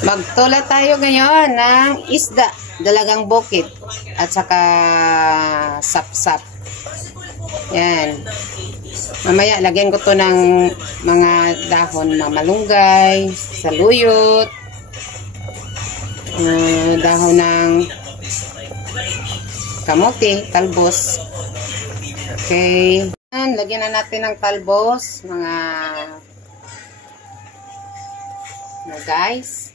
Magtula tayo ngayon ng isda, dalagang bukid, at saka sap-sap. Yan. Mamaya, lagyan ko to ng mga dahon ng malunggay, saluyot, dahon ng kamote, talbos. Okay. Lagyan na natin ng talbos, mga guys.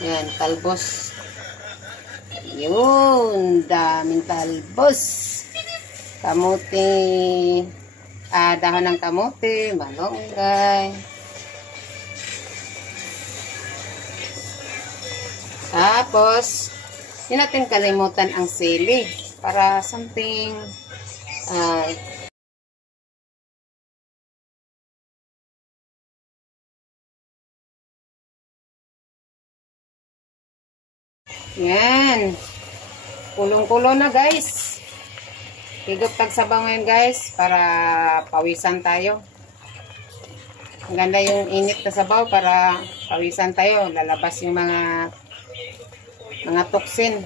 Yan, talbos. Yun, daming talbos. Kamote, dahon ng kamote, malunggay. Tapos, hindi natin kalimutan ang sili para something yan. Kulong-kulo na guys. Higop tagsabaw ngayon guys para pawisan tayo. Ang ganda yung init na sabaw para pawisan tayo. Lalabas yung mga toxin.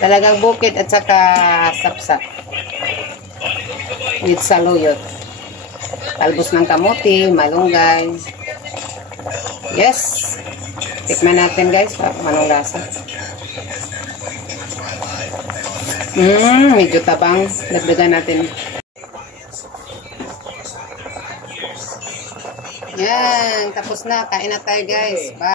Talagang bukid at saka sapsap. With saluyot. Talbos ng kamote, malunggay. Yes. Tikman natin guys, anong lasa. Medyo tabang. Dagdagan natin. Yan, tapos na. Kain na tayo guys. Bye.